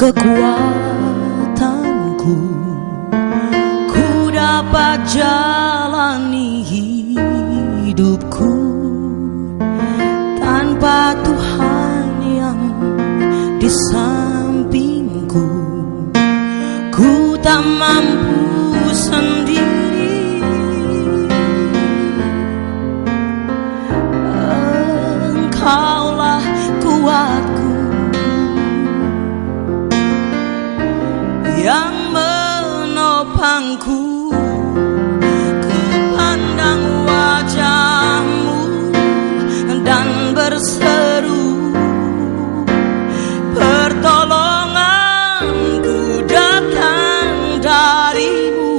kekuatanku, ku dapat jalani hidupku tanpa Tuhan yang di sampingku. Ku tak mampu sendiri, Engkaulah kuatku yang menopangku. Ku pandang wajah-Mu dan berseru, pertolonganku datang dari-Mu.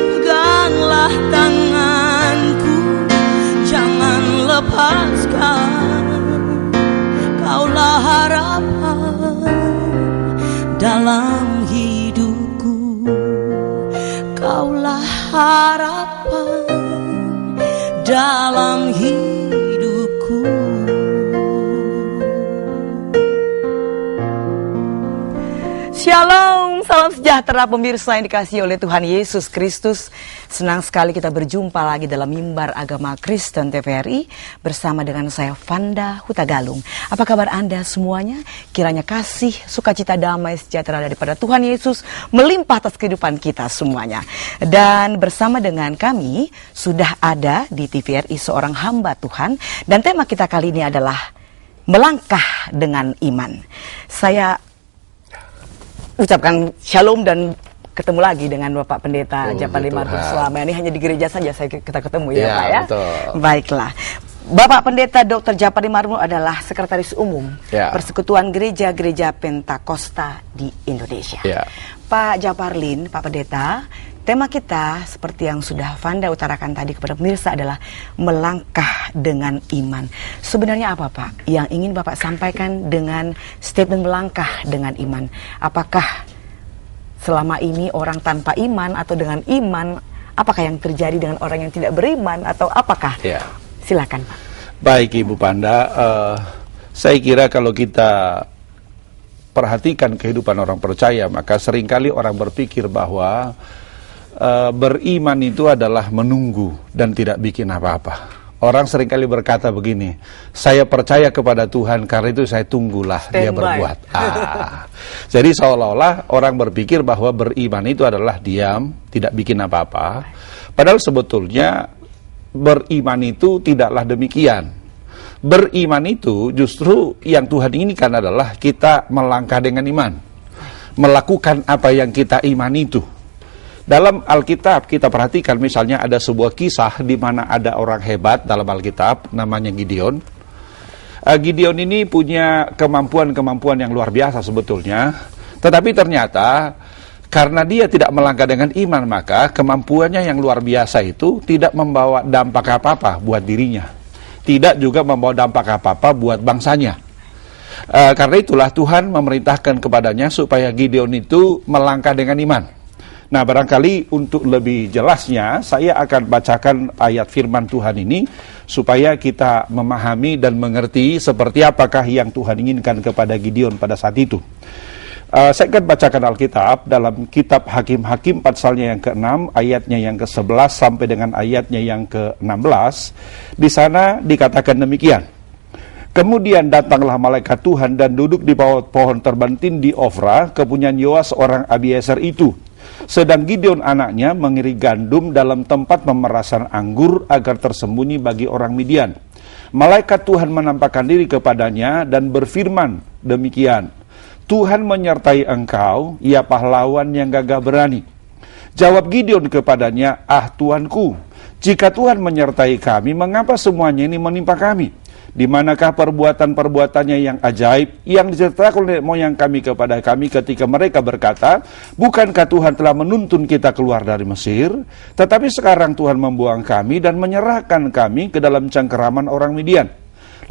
Peganglah tanganku, jangan lepaskan. Kaulah harapan dalam hidupku, Kaulah harapan dalam hidupku. Shalom, salam sejahtera pemirsa yang dikasihi oleh Tuhan Yesus Kristus. Senang sekali kita berjumpa lagi dalam Mimbar Agama Kristen TVRI bersama dengan saya Vanda Hutagalung. Apa kabar Anda semuanya? Kiranya kasih, sukacita, damai, sejahtera daripada Tuhan Yesus melimpah atas kehidupan kita semuanya. Dan bersama dengan kami sudah ada di TVRI seorang hamba Tuhan, dan tema kita kali ini adalah melangkah dengan iman. Saya ucapkan shalom dan ketemu lagi dengan Bapak Pendeta Japar Limarhum. Selama ini hanya di gereja saja kita ketemu ya Pak ya. Betul. Baiklah. Bapak Pendeta Dr. Japar Limarhum adalah Sekretaris Umum Persekutuan Gereja-Gereja Pentakosta di Indonesia. Pak Japarlin, Pak Pendeta, tema kita seperti yang sudah Vanda utarakan tadi kepada pemirsa adalah melangkah dengan iman. Sebenarnya apa Pak yang ingin Bapak sampaikan dengan statement melangkah dengan iman? Apakah selama ini orang tanpa iman, atau dengan iman, apakah yang terjadi dengan orang yang tidak beriman, atau apakah? Silakan Pak. Baik Ibu Panda, saya kira kalau kita perhatikan kehidupan orang percaya, maka seringkali orang berpikir bahwa beriman itu adalah menunggu dan tidak bikin apa-apa. Orang seringkali berkata begini, saya percaya kepada Tuhan karena itu saya tunggulah dia berbuat. Jadi seolah-olah orang berpikir bahwa beriman itu adalah diam, tidak bikin apa-apa. Padahal sebetulnya beriman itu tidaklah demikian. Beriman itu justru yang Tuhan inginkan adalah kita melangkah dengan iman, melakukan apa yang kita imani itu. Dalam Alkitab kita perhatikan misalnya ada sebuah kisah di mana ada orang hebat dalam Alkitab namanya Gideon. Gideon ini punya kemampuan-kemampuan yang luar biasa sebetulnya. Tetapi ternyata karena dia tidak melangkah dengan iman, maka kemampuannya yang luar biasa itu tidak membawa dampak apa-apa buat dirinya. Tidak juga membawa dampak apa-apa buat bangsanya. Karena itulah Tuhan memerintahkan kepadanya supaya Gideon itu melangkah dengan iman. Nah, barangkali untuk lebih jelasnya saya akan bacakan ayat firman Tuhan ini supaya kita memahami dan mengerti seperti apakah yang Tuhan inginkan kepada Gideon pada saat itu. Saya akan bacakan Alkitab dalam kitab Hakim-Hakim pasalnya yang ke-6, ayatnya yang ke-11 sampai dengan ayatnya yang ke-16. Di sana dikatakan demikian. Kemudian datanglah malaikat Tuhan dan duduk di bawah pohon terbentin di Ofra, kepunyaan Yoas orang Abiezer itu. Sedang Gideon anaknya mengiris gandum dalam tempat pemerasan anggur agar tersembunyi bagi orang Midian. Malaikat Tuhan menampakkan diri kepadanya dan berfirman demikian, Tuhan menyertai engkau, ya pahlawan yang gagah berani. Jawab Gideon kepadanya, Tuanku, jika Tuhan menyertai kami, mengapa semuanya ini menimpa kami? Di manakah perbuatan-perbuatannya yang ajaib yang diceritakan oleh moyang kami kepada kami ketika mereka berkata, bukankah Tuhan telah menuntun kita keluar dari Mesir? Tetapi sekarang Tuhan membuang kami dan menyerahkan kami ke dalam cengkeraman orang Midian.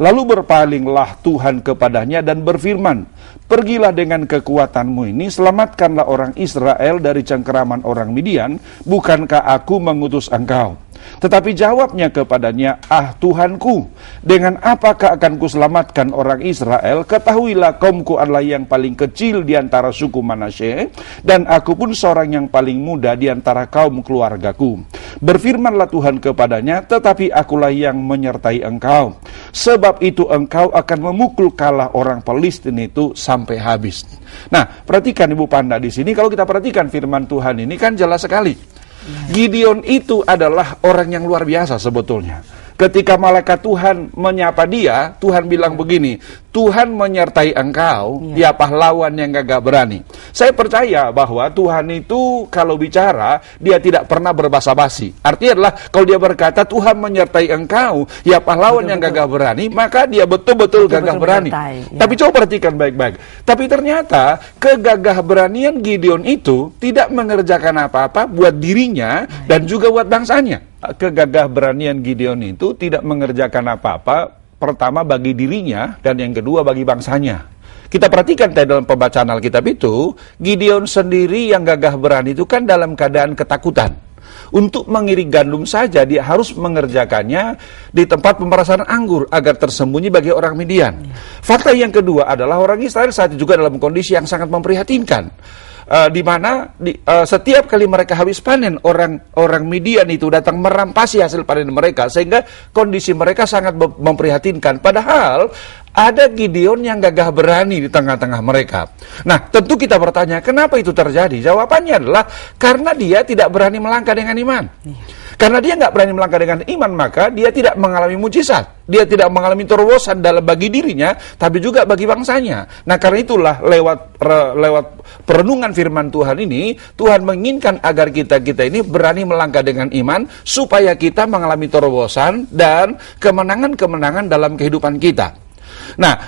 Lalu berpalinglah Tuhan kepadanya dan berfirman, pergilah dengan kekuatanmu ini, selamatkanlah orang Israel dari cengkeraman orang Midian, bukankah aku mengutus engkau? Tetapi jawabnya kepadanya, ah Tuhanku, dengan apakah akan kuselamatkan orang Israel? Ketahuilah kaumku adalah yang paling kecil di antara suku Manasye, dan aku pun seorang yang paling muda di antara kaum keluargaku. Berfirmanlah Tuhan kepadanya, tetapi akulah yang menyertai engkau. Sebab itu engkau akan memukul kalah orang Filistin itu sampai habis. Nah, perhatikan Ibu Panda di sini, kalau kita perhatikan firman Tuhan ini kan jelas sekali. Gideon itu adalah orang yang luar biasa sebetulnya. Ketika malaikat Tuhan menyapa dia, Tuhan bilang begini, Tuhan menyertai engkau, ya pahlawan yang gagah berani. Saya percaya bahwa Tuhan itu kalau bicara, dia tidak pernah berbasa-basi. Artinya adalah kalau dia berkata, Tuhan menyertai engkau, ya pahlawan yang gagah berani, maka dia betul-betul gagah berani. Tapi coba perhatikan baik-baik. Tapi ternyata kegagah beranian Gideon itu tidak mengerjakan apa-apa buat dirinya dan juga buat bangsanya. Kegagah beranian Gideon itu tidak mengerjakan apa-apa, pertama bagi dirinya dan yang kedua bagi bangsanya. Kita perhatikan dalam pembacaan Alkitab itu, Gideon sendiri yang gagah berani itu kan dalam keadaan ketakutan. Untuk mengirik gandum saja dia harus mengerjakannya di tempat pemerasan anggur agar tersembunyi bagi orang Midian. Fakta yang kedua adalah orang Israel saat itu juga dalam kondisi yang sangat memprihatinkan. Di mana setiap kali mereka habis panen, orang Midian itu datang merampasi hasil panen mereka, sehingga kondisi mereka sangat memprihatinkan. Padahal ada Gideon yang gagah berani di tengah-tengah mereka. Nah, tentu kita bertanya, kenapa itu terjadi? Jawabannya adalah karena dia tidak berani melangkah dengan iman. Karena dia nggak berani melangkah dengan iman, maka dia tidak mengalami mujizat. Dia tidak mengalami terobosan dalam bagi dirinya, tapi juga bagi bangsanya. Nah, karena itulah lewat perenungan firman Tuhan ini, Tuhan menginginkan agar kita ini berani melangkah dengan iman, supaya kita mengalami terobosan dan kemenangan-kemenangan dalam kehidupan kita. Nah,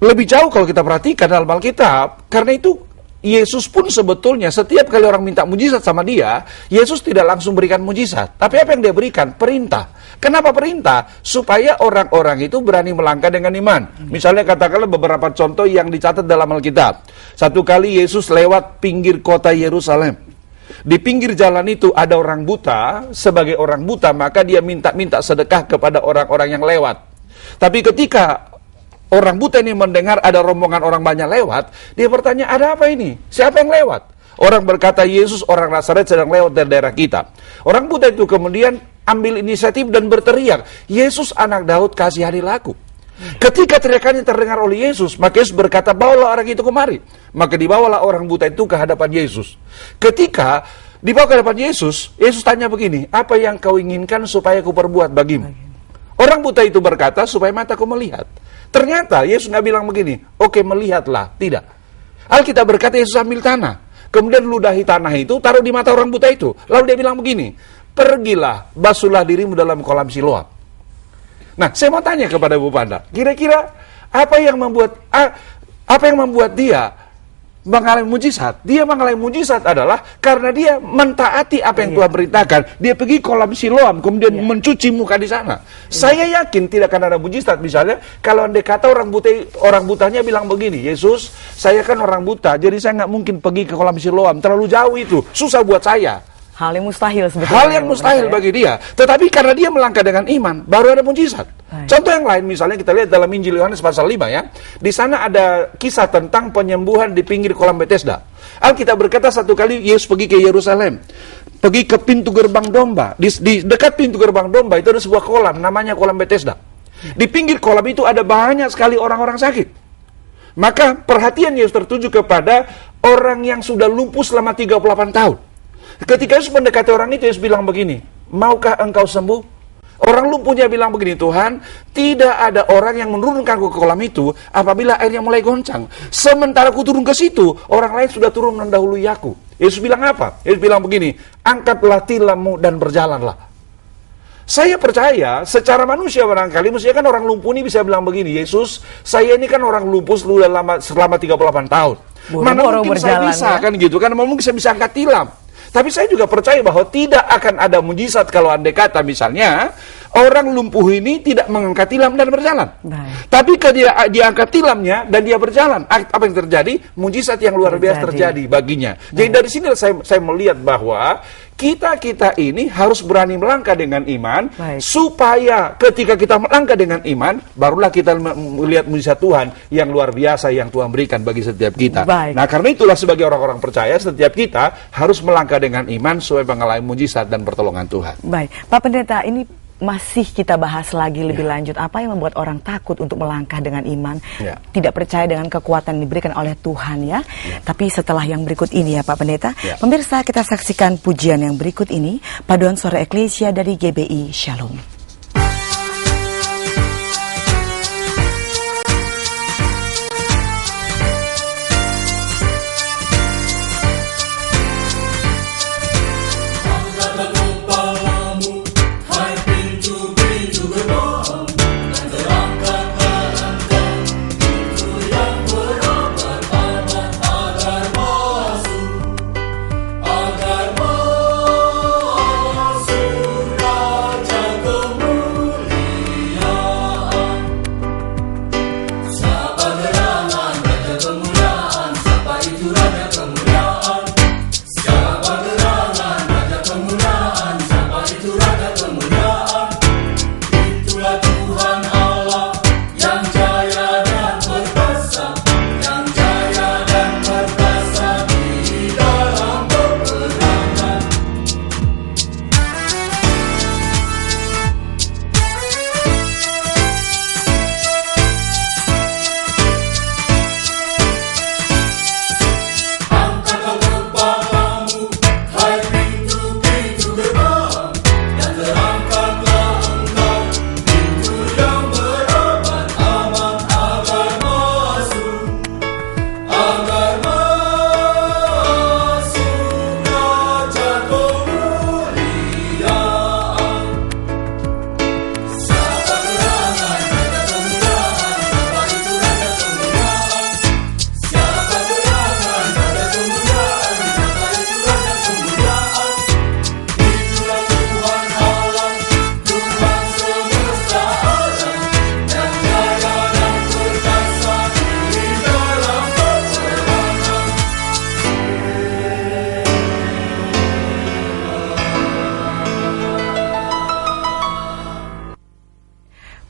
lebih jauh kalau kita perhatikan dalam Alkitab, karena itu Yesus pun sebetulnya setiap kali orang minta mujizat sama dia, Yesus tidak langsung berikan mujizat. Tapi apa yang dia berikan? Perintah. Kenapa perintah? Supaya orang-orang itu berani melangkah dengan iman. Misalnya katakanlah beberapa contoh yang dicatat dalam Alkitab. Satu kali Yesus lewat pinggir kota Yerusalem. Di pinggir jalan itu ada orang buta. Sebagai orang buta maka dia minta sedekah kepada orang-orang yang lewat. Tapi ketika orang buta ini mendengar ada rombongan orang banyak lewat, dia bertanya, ada apa ini? Siapa yang lewat? Orang berkata, Yesus orang Nazaret sedang lewat dari daerah kita. Orang buta itu kemudian ambil inisiatif dan berteriak, Yesus anak Daud kasihanilah aku. Ketika teriakannya terdengar oleh Yesus, maka Yesus berkata, bawalah orang itu kemari. Maka dibawalah orang buta itu ke hadapan Yesus. Ketika dibawa ke hadapan Yesus, Yesus tanya begini, apa yang kau inginkan supaya aku perbuat bagimu? Orang buta itu berkata, supaya mataku melihat. Ternyata Yesus nggak bilang begini, oke melihatlah, tidak. Alkitab berkata Yesus ambil tanah, kemudian ludahi tanah itu, taruh di mata orang buta itu. Lalu dia bilang begini, pergilah, basuhlah dirimu dalam kolam Siloam. Nah, saya mau tanya kepada Ibu Panda, kira-kira apa yang membuat dia mengalami mujizat? Dia mengalami mujizat adalah karena dia mentaati apa yang Tuhan perintahkan. Dia pergi kolam Siloam, kemudian mencuci muka di sana. Saya yakin tidak akan ada mujizat. Misalnya, kalau andai kata orang butanya bilang begini, Yesus, saya kan orang buta, jadi saya nggak mungkin pergi ke kolam Siloam, terlalu jauh itu, susah buat saya. Hal yang mustahil sebetulnya. Hal yang mustahil bagi dia. Tetapi karena dia melangkah dengan iman, baru ada mujizat. Contoh yang lain, misalnya kita lihat dalam Injil Yohanes pasal 5 ya. Di sana ada kisah tentang penyembuhan di pinggir kolam Bethesda. Alkitab berkata satu kali Yesus pergi ke Yerusalem. Pergi ke pintu gerbang domba. Di dekat pintu gerbang domba itu ada sebuah kolam, namanya kolam Bethesda. Di pinggir kolam itu ada banyak sekali orang-orang sakit. Maka perhatian Yesus tertuju kepada orang yang sudah lumpuh selama 38 tahun. Ketika Yesus mendekati orang itu, Yesus bilang begini, maukah engkau sembuh? Orang lumpuhnya bilang begini, Tuhan, tidak ada orang yang menurunkan ke kolam itu apabila airnya mulai goncang. Sementara aku turun ke situ, orang lain sudah turun mendahului aku. Yesus bilang apa? Yesus bilang begini, angkatlah tilammu dan berjalanlah. Saya percaya, secara manusia barangkali, mestinya kan orang lumpuh ini bisa bilang begini, Yesus, saya ini kan orang lumpuh selama 38 tahun. Mana mungkin saya bisa, kan gitu, kan mungkin saya bisa angkat tilam. Tapi saya juga percaya bahwa tidak akan ada mujizat kalau andai kata misalnya Orang lumpuh ini tidak mengangkat tilam dan berjalan. Baik. Tapi ketika dia angkat tilamnya dan dia berjalan, apa yang terjadi? Mujizat yang luar biasa terjadi baginya. Jadi dari sini saya melihat bahwa kita ini harus berani melangkah dengan iman, supaya ketika kita melangkah dengan iman, barulah kita melihat mujizat Tuhan yang luar biasa yang Tuhan berikan bagi setiap kita. Nah, karena itulah sebagai orang-orang percaya, setiap kita harus melangkah dengan iman supaya mengalami mujizat dan pertolongan Tuhan. Baik, Pak Pendeta, ini masih kita bahas lagi lebih lanjut. Apa yang membuat orang takut untuk melangkah dengan iman, tidak percaya dengan kekuatan yang diberikan oleh Tuhan ya. Tapi setelah yang berikut ini ya Pak Pendeta, pemirsa, kita saksikan pujian yang berikut ini, Paduan Suara Eklesia dari GBI Shalom.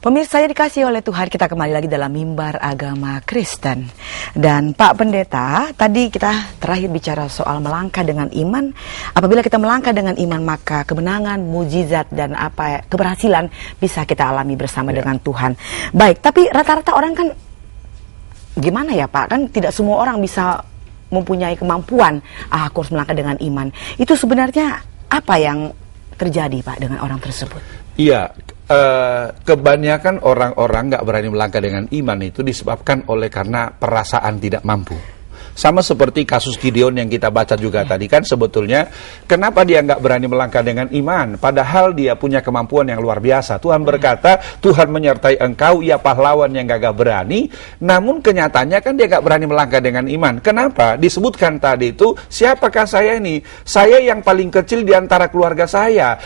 Pemirsa yang dikasihi oleh Tuhan, kita kembali lagi dalam Mimbar Agama Kristen. Dan Pak Pendeta, tadi kita terakhir bicara soal melangkah dengan iman. Apabila kita melangkah dengan iman, maka kemenangan, mujizat, dan keberhasilan bisa kita alami bersama dengan Tuhan. Baik, tapi rata-rata orang kan gimana ya Pak? Kan tidak semua orang bisa mempunyai kemampuan, aku harus melangkah dengan iman. Itu sebenarnya apa yang terjadi Pak dengan orang tersebut? Iya. Kebanyakan orang-orang nggak berani melangkah dengan iman itu disebabkan oleh karena perasaan tidak mampu. Sama seperti kasus Gideon yang kita baca juga tadi kan, sebetulnya kenapa dia nggak berani melangkah dengan iman padahal dia punya kemampuan yang luar biasa. Tuhan berkata, Tuhan menyertai engkau, ia pahlawan yang gagah berani. Namun kenyataannya kan dia nggak berani melangkah dengan iman. Kenapa? Disebutkan tadi itu, siapakah saya ini? Saya yang paling kecil di antara keluarga saya.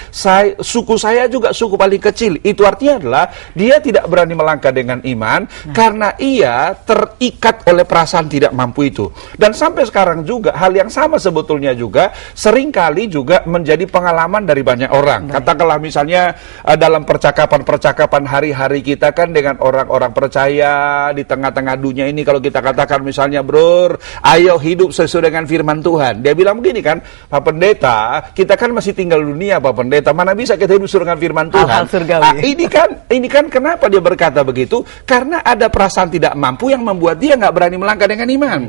Suku saya juga suku paling kecil. Itu artinya adalah dia tidak berani melangkah dengan iman karena ia terikat oleh perasaan tidak mampu itu. Dan sampai sekarang juga hal yang sama sebetulnya juga seringkali juga menjadi pengalaman dari banyak orang. Katakanlah misalnya dalam percakapan-percakapan hari-hari kita kan dengan orang-orang percaya di tengah-tengah dunia ini, kalau kita katakan misalnya, bro, ayo hidup sesuai dengan firman Tuhan. Dia bilang begini kan, Pak Pendeta, kita kan masih tinggal di dunia Pak Pendeta, mana bisa kita hidup sesuai dengan firman Tuhan. Ini kan kenapa dia berkata begitu? Karena ada perasaan tidak mampu yang membuat dia nggak berani melangkah dengan iman.